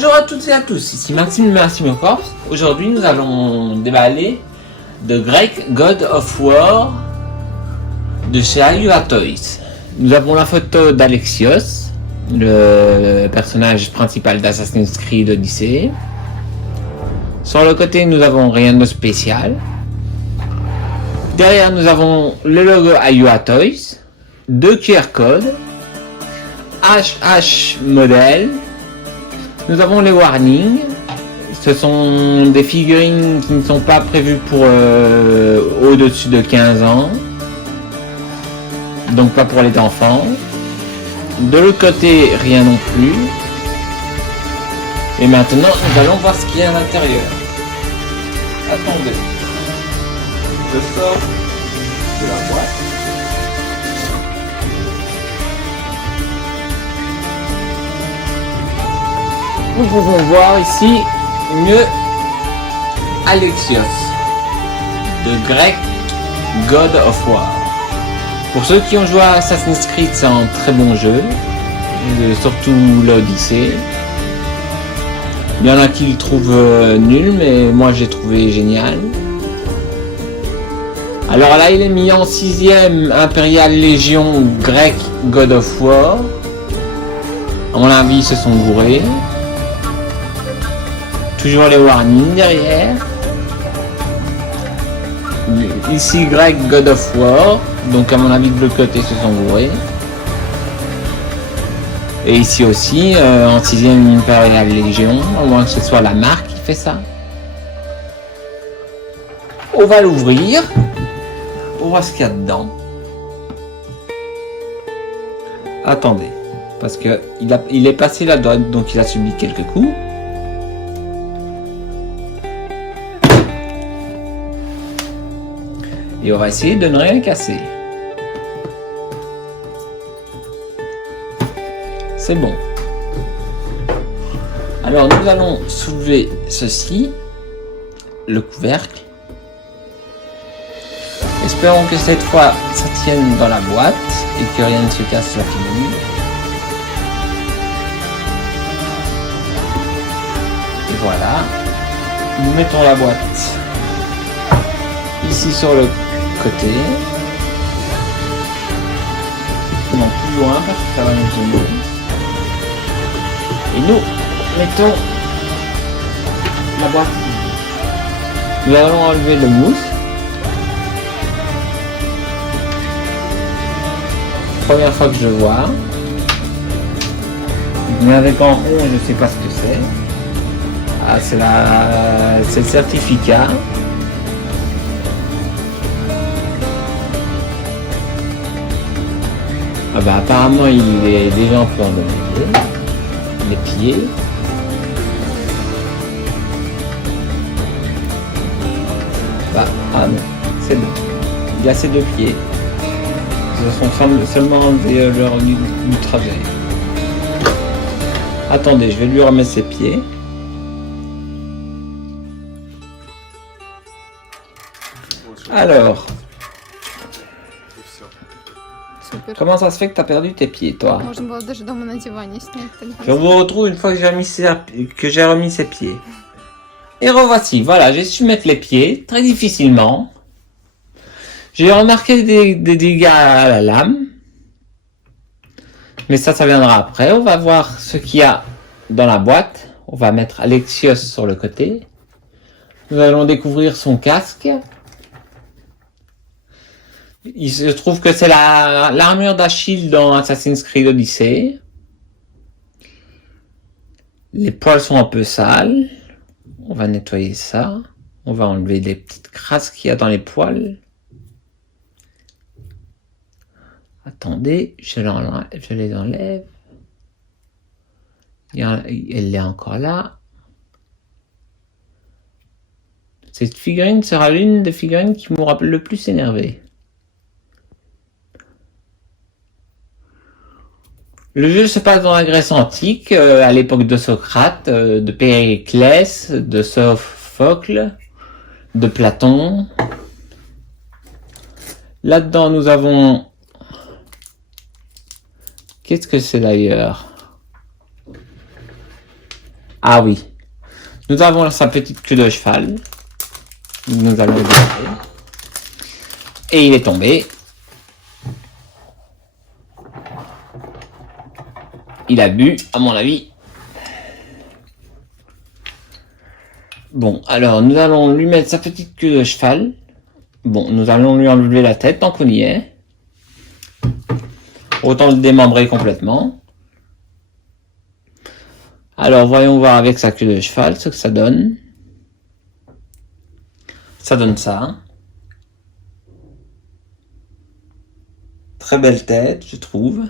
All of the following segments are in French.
Bonjour à toutes et à tous, ici Maxime Corps. Aujourd'hui nous allons déballer The Greek God of War de chez Ayua Toys. Nous avons la photo d'Alexios, le personnage principal d'Assassin's Creed Odyssey. Sur le côté nous avons rien de spécial. Derrière nous avons le logo Ayua Toys, 2 QR codes, HH modèle. Nous avons les warnings. Ce sont des figurines qui ne sont pas prévues pour au-dessus de 15 ans. Donc pas pour les enfants. De l'autre côté, rien non plus. Et maintenant, nous allons voir ce qu'il y a à l'intérieur. Attendez. Je sors de la boîte. Nous pouvons voir ici mieux Alexios, de Greek God of War. Pour ceux qui ont joué à Assassin's Creed, c'est un très bon jeu, surtout l'Odyssée. Il y en a qui le trouvent nul, mais moi j'ai trouvé génial. Alors là, il est mis en 6ème Imperial Légion Greek God of War. À mon avis, ils se sont bourrés. Toujours les warnings derrière. Ici Greek God of War. Donc à mon avis de l'autre côté se sont bourrés. Et ici aussi en 6ème Imperial Légion. Au moins que ce soit la marque qui fait ça. On va l'ouvrir. On voit ce qu'il y a dedans. Attendez. Parce que il est passé la droite, donc il a subi quelques coups. Et on va essayer de ne rien casser. C'est bon. Alors nous allons soulever ceci, le couvercle. Espérons que cette fois ça tienne dans la boîte et que rien ne se casse la figure. Et voilà. Nous mettons la boîte ici sur le côté. Non, plus loin parce que ça va nous gêner. Et nous mettons la boîte. Nous allons enlever le mousse. Première fois que je vois. Mais avec en rond, je ne sais pas ce que c'est. Ah, c'est le certificat. Ah bah apparemment il est déjà un peu endommagé. Les pieds. Bah, ah non, c'est bon. Il y a ces 2 pieds. Ils se sont seulement enlevés leur du trajet. Attendez, je vais lui remettre ses pieds. Alors. Супер. Comment ça se fait que tu as perdu tes pieds, toi? Можно было даже дома на диване снять. Je vous retrouve une fois que j'ai remis ses pieds. Et revoici, voilà, j'ai su mettre les pieds, très difficilement. J'ai remarqué des dégâts à la lame. Mais ça viendra après. On va voir ce qu'il y a dans la boîte. On va mettre Alexios sur le côté. Nous allons découvrir son casque. Il se trouve que c'est l'armure d'Achille dans Assassin's Creed Odyssey. Les poils sont un peu sales. On va nettoyer ça. On va enlever les petites crasses qu'il y a dans les poils. Attendez, je les enlève. Elle est encore là. Cette figurine sera l'une des figurines qui m'aura le plus énervé. Le jeu se passe dans la Grèce antique, à l'époque de Socrate, de Périclès, de Sophocle, de Platon. Là-dedans, nous avons... Qu'est-ce que c'est d'ailleurs? Ah oui. Nous avons sa petite queue de cheval. Nous allons le démarrer. Et il est tombé. Il a bu, à mon avis. Bon, alors nous allons lui mettre sa petite queue de cheval. Bon, nous allons lui enlever la tête tant qu'on y est. Autant le démembrer complètement. Alors, voyons voir avec sa queue de cheval ce que ça donne. Ça donne ça. Très belle tête, je trouve.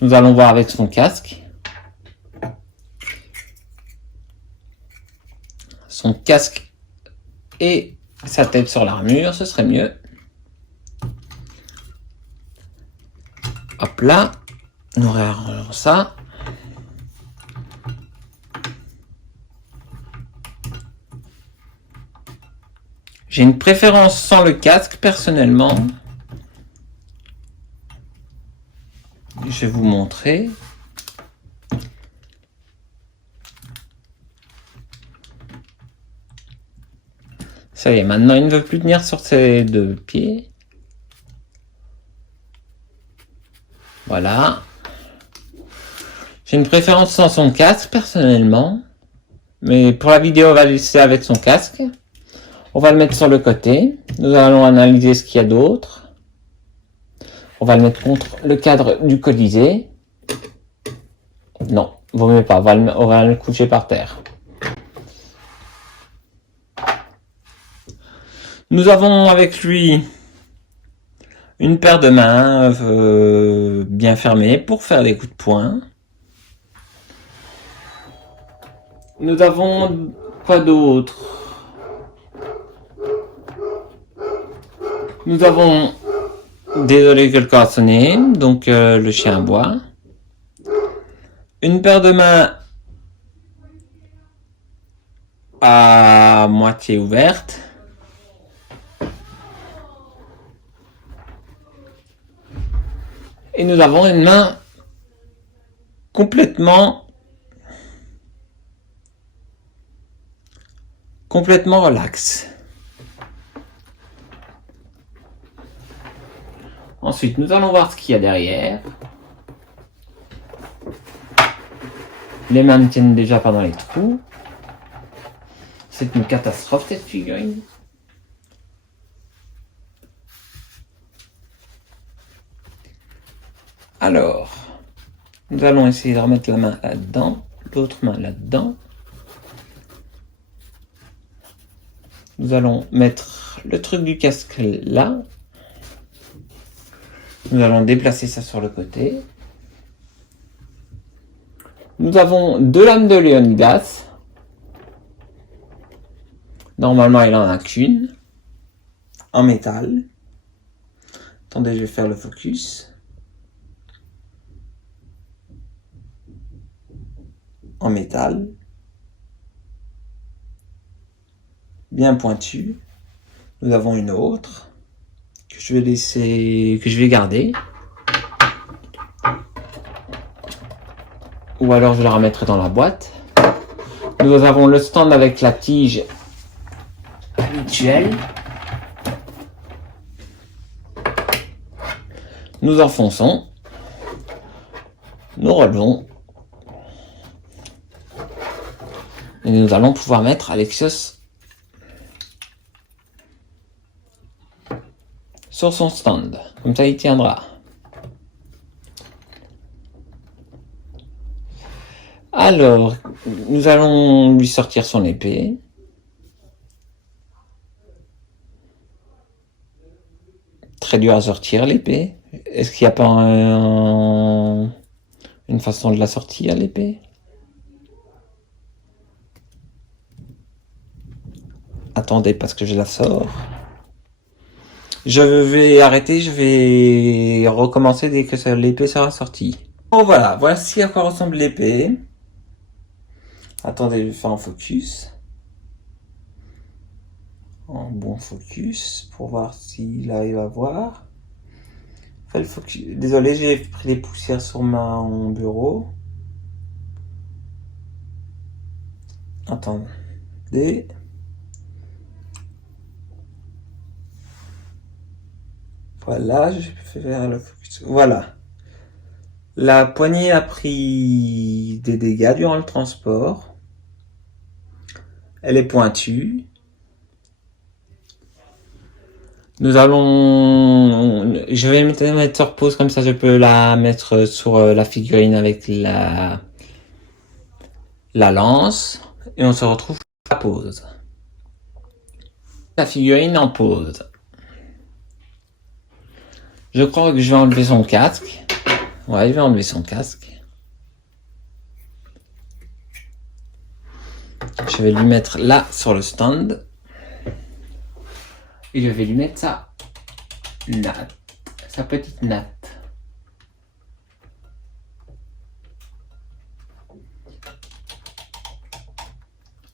Nous allons voir avec son casque. Son casque et sa tête sur l'armure, ce serait mieux. Hop là. Nous réarrangeons ça. J'ai une préférence sans le casque, personnellement. Je vais vous montrer. Ça y est, maintenant il ne veut plus tenir sur ses deux pieds. Voilà. J'ai une préférence sans son casque, personnellement. Mais pour la vidéo, on va laisser avec son casque. On va le mettre sur le côté. Nous allons analyser ce qu'il y a d'autre. On va le mettre contre le cadre du Colisée. Non, vaut mieux pas. On va le coucher par terre. Nous avons avec lui une paire de mains bien fermées pour faire des coups de poing. Nous avons quoi d'autre? Nous avons, désolé quelqu'un a sonné, donc le chien aboie. Une paire de mains à moitié ouverte. Et nous avons une main complètement relaxe. Ensuite, nous allons voir ce qu'il y a derrière. Les mains ne tiennent déjà pas dans les trous. C'est une catastrophe cette figurine. Alors, nous allons essayer de remettre la main là-dedans, l'autre main là-dedans. Nous allons mettre le truc du casque là. Nous allons déplacer ça sur le côté. Nous avons deux lames de Léonidas. Normalement, il en a qu'une. En métal. Attendez, je vais faire le focus. En métal. Bien pointu. Nous avons une autre. Que je vais garder. Ou alors je la remettrai dans la boîte. Nous avons le stand avec la tige habituelle. Nous enfonçons. Nous relevons. Et nous allons pouvoir mettre Alexios sur son stand. Comme ça, il tiendra. Alors, nous allons lui sortir son épée. Très dur à sortir l'épée. Est-ce qu'il n'y a pas une façon de la sortir, l'épée? Attendez, parce que je la sors. Je vais arrêter, je vais recommencer dès que l'épée sera sortie. Bon voilà, voici à quoi ressemble l'épée. Attendez, je vais faire en focus. En bon focus, pour voir s'il arrive à voir. Fait le focus. Désolé, j'ai pris des poussières sur mon bureau. Attendez. Voilà, je vais faire le focus. Voilà. La poignée a pris des dégâts durant le transport. Elle est pointue. Nous allons... Je vais mettre sur pause, comme ça je peux la mettre sur la figurine avec la lance. Et on se retrouve à la pause. La figurine en pause. Je crois que je vais enlever son casque. Ouais, je vais enlever son casque. Je vais lui mettre là sur le stand. Et je vais lui mettre sa natte. Sa petite natte.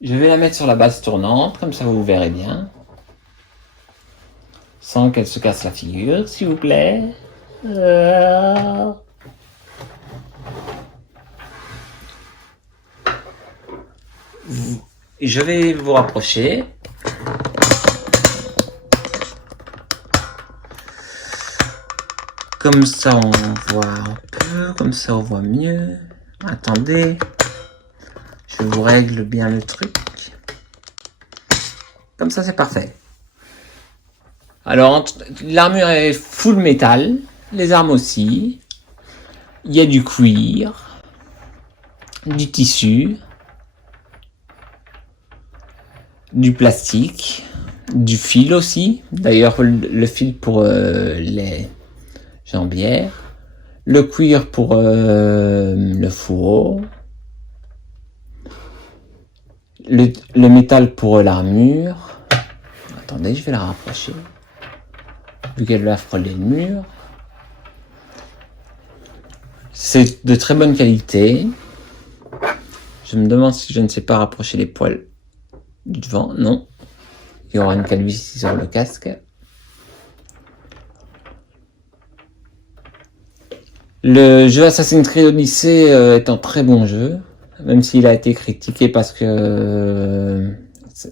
Je vais la mettre sur la base tournante, comme ça vous verrez bien. Sans qu'elle se casse la figure, s'il vous plaît. Je vais vous rapprocher. Comme ça on voit un peu, comme ça on voit mieux. Attendez, je vous règle bien le truc. Comme ça c'est parfait. Alors l'armure est full métal, les armes aussi. Il y a du cuir, du tissu, du plastique, du fil aussi. D'ailleurs le fil pour les jambières, le cuir pour le fourreau, le métal pour l'armure. Attendez, je vais la rapprocher, vu qu'elle va frôler le mur. C'est de très bonne qualité. Je me demande si je ne sais pas rapprocher les poils du devant. Non, il y aura une calvitie sur le casque. Le jeu Assassin's Creed Odyssey est un très bon jeu, même s'il a été critiqué parce que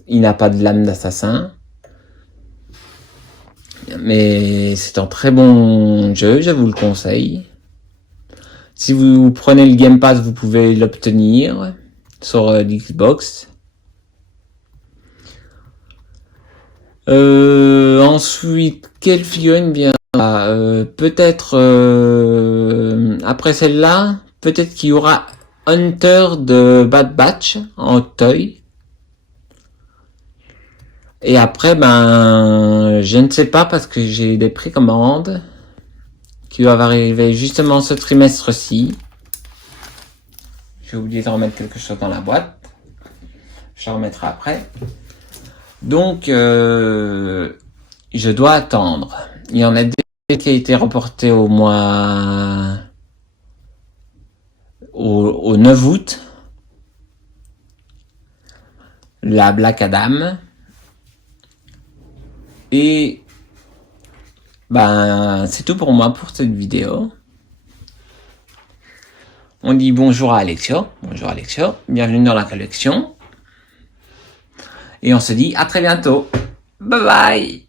il n'a pas de lame d'assassin. Mais c'est un très bon jeu, je vous le conseille. Si vous prenez le Game Pass, vous pouvez l'obtenir sur l'Xbox. Ensuite, quelle figurine vient peut-être après celle-là, peut-être qu'il y aura Hunter de Bad Batch en toy. Et après, ben, je ne sais pas parce que j'ai des précommandes qui doivent arriver justement ce trimestre-ci. J'ai oublié de remettre quelque chose dans la boîte. Je remettrai après. Donc, je dois attendre. Il y en a des qui a été reporté au mois... au 9 août. La Black Adam. Et ben c'est tout pour moi pour cette vidéo. On dit bonjour à Alexio. Bonjour Alexio, bienvenue dans la collection. Et on se dit à très bientôt. Bye bye.